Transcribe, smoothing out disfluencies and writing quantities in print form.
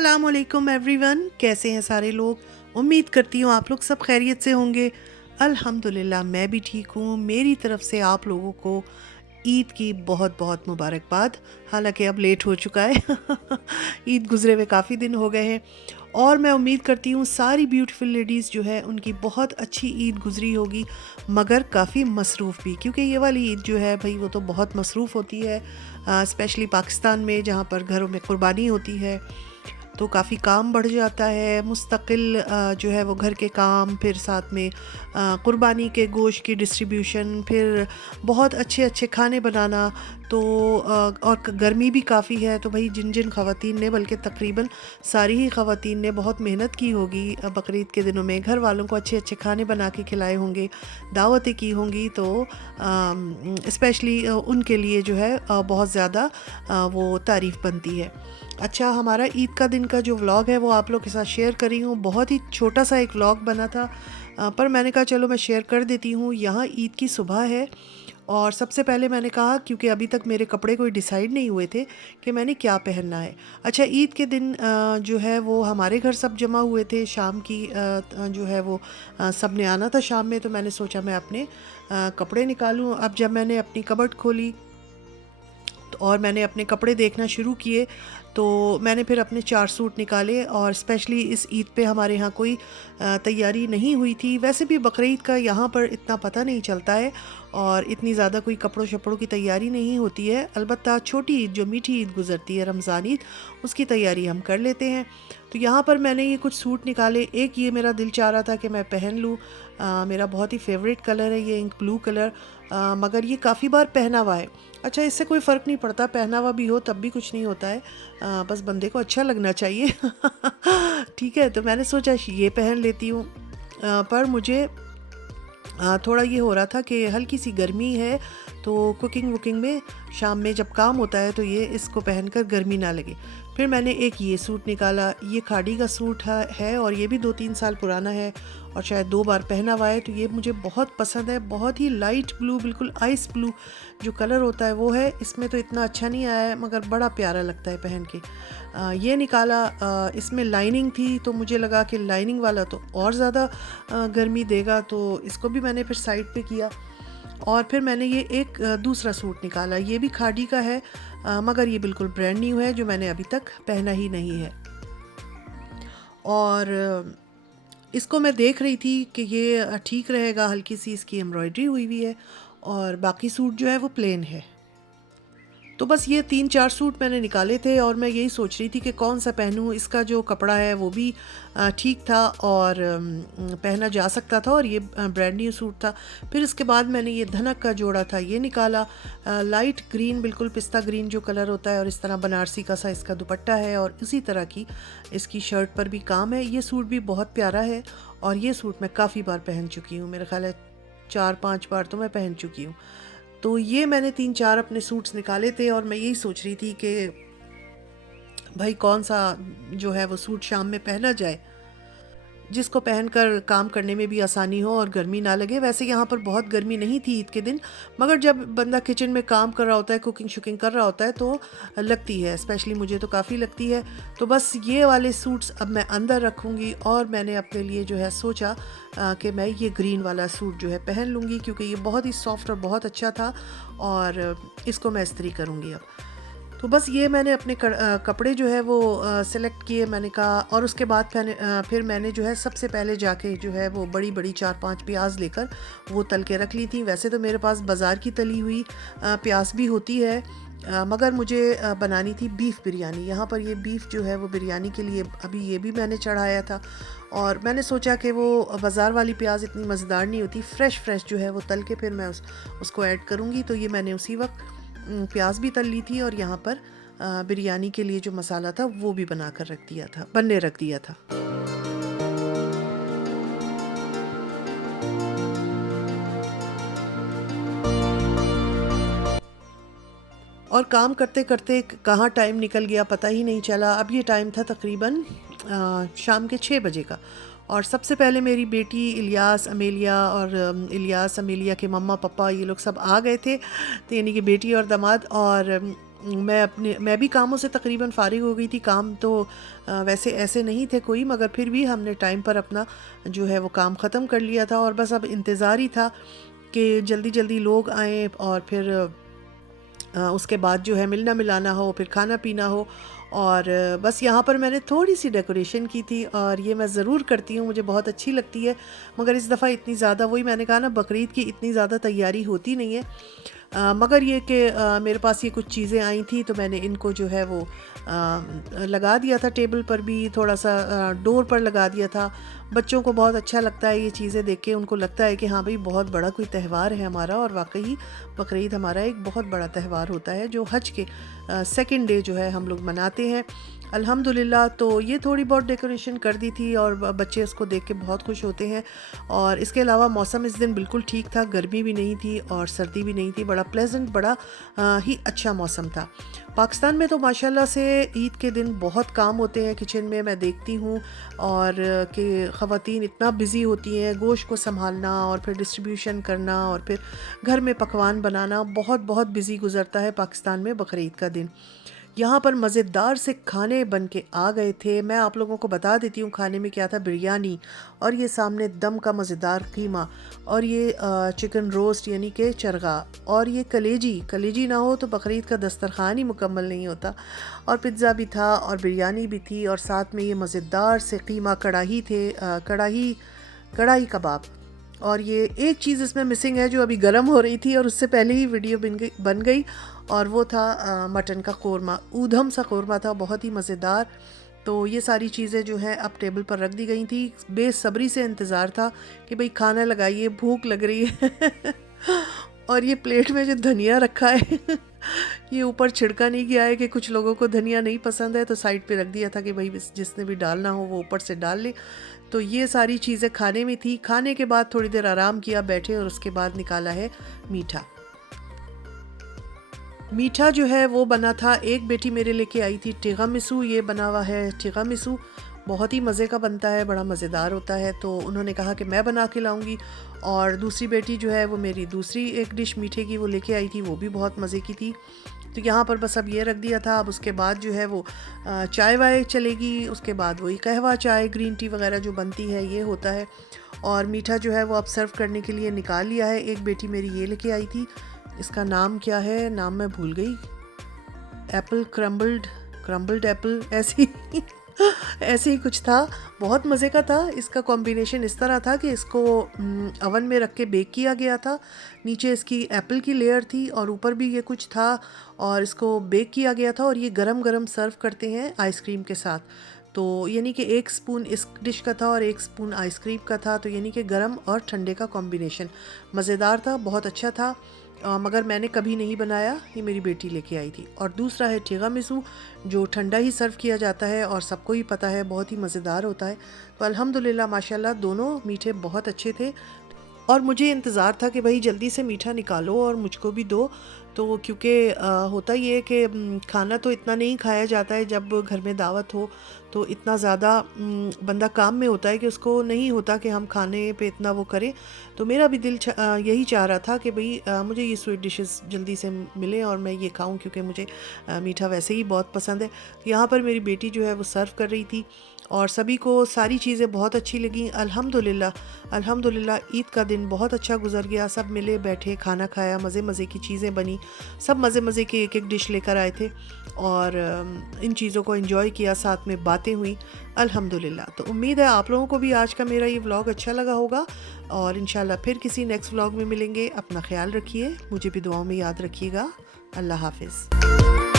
अस्सलामुअलैकुम एवरीवन, कैसे हैं सारे लोग। उम्मीद करती हूँ आप लोग सब खैरियत से होंगे। अल्हम्दुलिल्लाह मैं भी ठीक हूँ। मेरी तरफ से आप लोगों को ईद की बहुत बहुत मुबारकबाद। हालांकि अब लेट हो चुका है ईद गुज़रे हुए काफ़ी दिन हो गए हैं और मैं उम्मीद करती हूँ सारी ब्यूटीफुल लेडीज़ जो है उनकी बहुत अच्छी ईद गुज़री होगी, मगर काफ़ी मसरूफ़ भी, क्योंकि ये वाली ईद जो है भाई वो तो बहुत मसरूफ़ होती है, स्पेशली पाकिस्तान में जहाँ पर घरों में कुर्बानी होती है तो काफ़ी काम बढ़ जाता है। मुस्तकिल जो है वो घर के काम, फिर साथ में कुर्बानी के गोश्त की डिस्ट्रीब्यूशन, फिर बहुत अच्छे अच्छे खाने बनाना। तो और गर्मी भी काफ़ी है, तो भाई जिन जिन ख़वातीन ने, बल्कि तकरीबन सारी ही ख़वातीन ने बहुत मेहनत की होगी बकरीद के दिनों में, घर वालों को अच्छे अच्छे खाने बना के खिलाए होंगे, दावतें की होंगी, तो स्पेशली उनके लिए जो है बहुत ज़्यादा वो तारीफ़ बनती है। अच्छा, हमारा ईद का दिन का जो व्लॉग है वो आप लोग के साथ शेयर कर रही हूँ। बहुत ही छोटा सा एक व्लॉग बना था, पर मैंने कहा चलो मैं शेयर कर देती हूँ। यहाँ ईद की सुबह है और सबसे पहले मैंने कहा, क्योंकि अभी तक मेरे कपड़े कोई डिसाइड नहीं हुए थे कि मैंने क्या पहनना है। अच्छा, ईद के दिन जो है वो हमारे घर सब जमा हुए थे। शाम की जो है वो सब ने आना था शाम में, तो मैंने सोचा मैं अपने कपड़े निकालूँ। अब जब मैंने अपनी कबर्ड खोली और मैंने अपने कपड़े देखना शुरू किए, तो मैंने फिर अपने 4 सूट निकाले। और स्पेशली इस ईद पे हमारे यहाँ कोई तैयारी नहीं हुई थी। वैसे भी बकरीद का यहाँ पर इतना पता नहीं चलता है और इतनी ज़्यादा कोई कपड़ों शपड़ों की तैयारी नहीं होती है। अलबत्ता छोटी ईद, जो मीठी ईद गुज़रती है रमज़ान ईद, उसकी तैयारी हम कर लेते हैं। तो यहाँ पर मैंने ये कुछ सूट निकाले। एक ये मेरा दिल चाह रहा था कि मैं पहन लूँ, मेरा बहुत ही फेवरेट कलर है ये इंक ब्लू कलर, मगर ये काफ़ी बार पहना हुआ है। अच्छा, इससे कोई फ़र्क नहीं पड़ता, पहना हुआ भी हो तब भी कुछ नहीं होता है, बस बंदे को अच्छा लगना चाहिए ठीक है, तो मैंने सोचा ये पहन लेती हूँ। पर मुझे थोड़ा ये हो रहा था कि हल्की सी गर्मी है, तो कुकिंग वुकिंग में शाम में जब काम होता है तो ये इसको पहनकर गर्मी ना लगे। फिर मैंने एक ये सूट निकाला। ये खाड़ी का सूट है और ये भी 2-3 साल पुराना है और शायद 2 बार पहना हुआ है, तो ये मुझे बहुत पसंद है। बहुत ही लाइट ब्लू, बिल्कुल आइस ब्लू जो कलर होता है वो है। इसमें तो इतना अच्छा नहीं आया है, मगर बड़ा प्यारा लगता है पहन के। ये निकाला। इसमें लाइनिंग थी, तो मुझे लगा कि लाइनिंग वाला तो और ज़्यादा गर्मी देगा, तो इसको भी मैंने फिर साइड पे किया। और फिर मैंने ये एक दूसरा सूट निकाला। ये भी खादी का है, मगर ये बिल्कुल ब्रांड न्यू है, जो मैंने अभी तक पहना ही नहीं है। और इसको मैं देख रही थी कि ये ठीक रहेगा, हल्की सी इसकी एम्ब्रॉयडरी हुई हुई है और बाकी सूट जो है वो प्लेन है। तो बस ये 3-4 सूट मैंने निकाले थे और मैं यही सोच रही थी कि कौन सा पहनूं। इसका जो कपड़ा है वो भी ठीक था और पहना जा सकता था, और ये ब्रांड न्यू सूट था। फिर इसके बाद मैंने ये धनक का जोड़ा था ये निकाला। लाइट ग्रीन, बिल्कुल पिस्ता ग्रीन जो कलर होता है, और इस तरह बनारसी का सा इसका दुपट्टा है और इसी तरह की इसकी शर्ट पर भी काम है। ये सूट भी बहुत प्यारा है और ये सूट मैं काफ़ी बार पहन चुकी हूँ, मेरा ख्याल है 4-5 बार तो मैं पहन चुकी हूँ। तो ये मैंने 3-4 अपने सूट्स निकाले थे और मैं यही सोच रही थी कि भाई कौन सा जो है वो सूट शाम में पहना जाए, जिसको पहनकर काम करने में भी आसानी हो और गर्मी ना लगे। वैसे यहाँ पर बहुत गर्मी नहीं थी ईद के दिन, मगर जब बंदा किचन में काम कर रहा होता है, कुकिंग शुकिंग कर रहा होता है, तो लगती है, स्पेशली मुझे तो काफ़ी लगती है। तो बस ये वाले सूट्स अब मैं अंदर रखूँगी और मैंने अपने लिए जो है सोचा कि मैं ये ग्रीन वाला सूट जो है पहन लूँगी, क्योंकि ये बहुत ही सॉफ्ट और बहुत अच्छा था और इसको मैं इस्त्री करूँगी अब। तो बस ये मैंने अपने कपड़े जो है वो सेलेक्ट किए, मैंने कहा। और उसके बाद फिर मैंने जो है सबसे पहले जाके जो है वो बड़ी बड़ी 4-5 प्याज लेकर वो तल के रख ली थी। वैसे तो मेरे पास बाज़ार की तली हुई प्याज भी होती है, मगर मुझे बनानी थी बीफ बिरयानी। यहाँ पर ये बीफ जो है वो बिरयानी के लिए अभी ये भी मैंने चढ़ाया था, और मैंने सोचा कि वो बाज़ार वाली प्याज इतनी मज़ेदार नहीं होती, फ्रेश जो है वो तल के फिर मैं उसको ऐड करूँगी। तो ये मैंने उसी वक्त प्याज भी तल ली थी और यहाँ पर बिरयानी के लिए जो मसाला था वो भी बनने रख दिया था। और काम करते करते कहाँ टाइम निकल गया पता ही नहीं चला। अब ये टाइम था तकरीबन शाम के 6 बजे का, और सबसे पहले मेरी बेटी इलियास, अमेलिया, और इलियास अमेलिया के मम्मा पापा ये लोग सब आ गए थे, तो यानी कि बेटी और दामाद। और मैं भी कामों से तकरीबन फ़ारिग हो गई थी। काम तो वैसे ऐसे नहीं थे कोई, मगर फिर भी हमने टाइम पर अपना जो है वो काम ख़त्म कर लिया था और बस अब इंतज़ार ही था कि जल्दी जल्दी लोग आएँ और फिर उसके बाद जो है मिलना मिलाना हो, फिर खाना पीना हो। और बस यहाँ पर मैंने थोड़ी सी डेकोरेशन की थी और ये मैं ज़रूर करती हूँ, मुझे बहुत अच्छी लगती है। मगर इस दफ़ा इतनी ज़्यादा, वही मैंने कहा ना, बकरीद की इतनी ज़्यादा तैयारी होती नहीं है। मगर ये कि मेरे पास ये कुछ चीज़ें आई थी तो मैंने इनको जो है वो लगा दिया था टेबल पर भी, थोड़ा सा डोर पर लगा दिया था। बच्चों को बहुत अच्छा लगता है ये चीज़ें देख के, उनको लगता है कि हाँ भाई बहुत बड़ा कोई त्यौहार है हमारा। और वाकई बकरीद हमारा एक बहुत बड़ा त्यौहार होता है जो हज के सेकंड डे जो है हम लोग मनाते हैं अल्हम्दुलिल्लाह। तो ये थोड़ी बहुत डेकोरेशन कर दी थी और बच्चे इसको देख के बहुत खुश होते हैं। और इसके अलावा मौसम इस दिन बिल्कुल ठीक था, गर्मी भी नहीं थी और सर्दी भी नहीं थी, बड़ा प्लेजेंट, बड़ा ही अच्छा मौसम था। पाकिस्तान में तो माशाल्लाह से ईद के दिन बहुत काम होते हैं किचन में, मैं देखती हूँ। और कि ख़वातीन इतना बिज़ी होती हैं, गोश्त को संभालना और फिर डिस्ट्रीब्यूशन करना और फिर घर में पकवान बनाना, बहुत बहुत बिज़ी गुज़रता है पाकिस्तान में बकरीद का दिन। यहाँ पर मज़ेदार से खाने बन के आ गए थे। मैं आप लोगों को बता देती हूँ खाने में क्या था। बिरयानी, और ये सामने दम का मज़ेदार कीमा, और ये चिकन रोस्ट यानी कि चरगा, और ये कलेजी। कलेजी ना हो तो बकरीद का दस्तरखान ही मुकम्मल नहीं होता। और पिज़्ज़ा भी था और बिरयानी भी थी और साथ में ये मज़ेदार से कीमा कढ़ाई थे, कढ़ाई कबाब। और ये एक चीज़ इसमें मिसिंग है जो अभी गर्म हो रही थी और उससे पहले ही वीडियो बन गई, और वो था मटन का कोरमा, ऊधम सा कोरमा था, बहुत ही मज़ेदार। तो ये सारी चीज़ें जो हैं अब टेबल पर रख दी गई थी। बेसब्री से इंतज़ार था कि भाई खाना लगाइए, भूख लग रही है। और ये प्लेट में जो धनिया रखा है ये ऊपर छिड़का नहीं गया है कि कुछ लोगों को धनिया नहीं पसंद है, तो साइड पे रख दिया था कि भाई जिसने भी डालना हो वो ऊपर से डाल ले। तो ये सारी चीज़ें खाने में थी। खाने के बाद थोड़ी देर आराम किया, बैठे, और उसके बाद निकाला है मीठा। मीठा जो है वो बना था, एक बेटी मेरे लेके आई थी टिरामिसू, ये बना हुआ है टिरामिसू, बहुत ही मज़े का बनता है, बड़ा मज़ेदार होता है। तो उन्होंने कहा कि मैं बना के लाऊंगी। और दूसरी बेटी जो है वो मेरी दूसरी एक डिश मीठे की वो लेके आई थी, वो भी बहुत मज़े की थी। तो यहाँ पर बस अब ये रख दिया था। अब उसके बाद जो है वो चाय वाय चलेगी, उसके बाद वही कहवा चाय, ग्रीन टी वगैरह जो बनती है ये होता है। और मीठा जो है वो अब सर्व करने के लिए निकाल लिया है। एक बेटी मेरी ये लेके आई थी, इसका नाम क्या है, नाम मैं भूल गई, एप्पल क्रम्बल्ड एप्पल, ऐसी ऐसे ही कुछ था, बहुत मज़े का था। इसका कॉम्बिनेशन इस तरह था कि इसको अवन में रख के बेक किया गया था, नीचे इसकी एप्पल की लेयर थी और ऊपर भी ये कुछ था, और इसको बेक किया गया था और ये गरम गरम सर्व करते हैं आइसक्रीम के साथ। तो यानी कि एक स्पून इस डिश का था और एक स्पून आइसक्रीम का था, तो यानी कि गरम और ठंडे का कॉम्बिनेशन मज़ेदार था, बहुत अच्छा था। मगर मैंने कभी नहीं बनाया, ये मेरी बेटी लेके आई थी। और दूसरा है टिरामिसू, जो ठंडा ही सर्व किया जाता है और सबको ही पता है बहुत ही मज़ेदार होता है। तो अल्हम्दुलिल्लाह माशाल्लाह दोनों मीठे बहुत अच्छे थे। और मुझे इंतज़ार था कि भाई जल्दी से मीठा निकालो और मुझको भी दो। तो क्योंकि होता ये है कि खाना तो इतना नहीं खाया जाता है जब घर में दावत हो, तो इतना ज़्यादा बंदा काम में होता है कि उसको नहीं होता कि हम खाने पे इतना वो करें। तो मेरा भी दिल यही चाह रहा था कि भाई मुझे ये स्वीट डिशेस जल्दी से मिलें और मैं ये खाऊं, क्योंकि मुझे मीठा वैसे ही बहुत पसंद है। यहाँ पर मेरी बेटी जो है वो सर्व कर रही थी और सभी को सारी चीज़ें बहुत अच्छी लगी। अल्हम्दुलिल्लाह ईद का दिन बहुत अच्छा गुजर गया। सब मिले बैठे, खाना खाया, मज़े मज़े की चीज़ें बनी, सब मज़े मज़े की एक एक डिश लेकर आए थे और इन चीज़ों को एंजॉय किया, साथ में बातें हुई अल्हम्दुलिल्लाह। तो उम्मीद है आप लोगों को भी आज का मेरा ये व्लॉग अच्छा लगा होगा और इंशाल्लाह फिर किसी नेक्स्ट व्लॉग में मिलेंगे। अपना ख्याल रखिए, मुझे भी दुआओं में याद रखिएगा। अल्लाह हाफिज़।